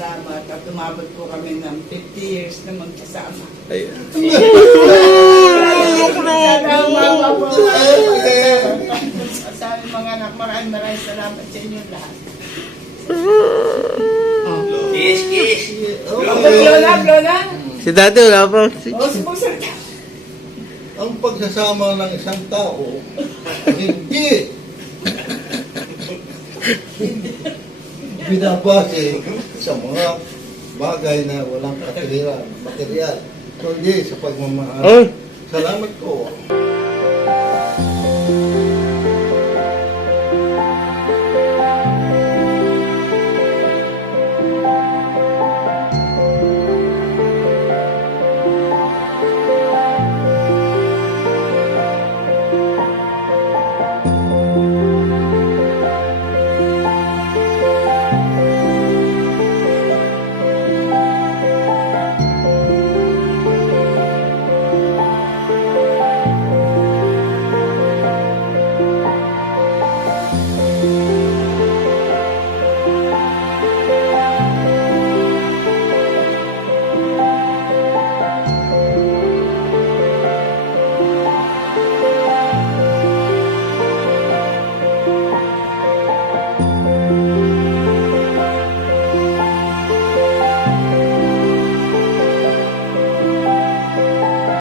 salamat at umabot po kami ng 50 years na magkasama. Ayun. Salamat po. Sa aming mga anak, maraming salamat sa inyo lahat. Kiss, kiss. Blona. Si dati wala pa. Sponsor ka. Ang pagsasama ng isang tao, hindi binabase sa mga bagay na walang material, kundi sa pagmamahal. Ay! Salamat ko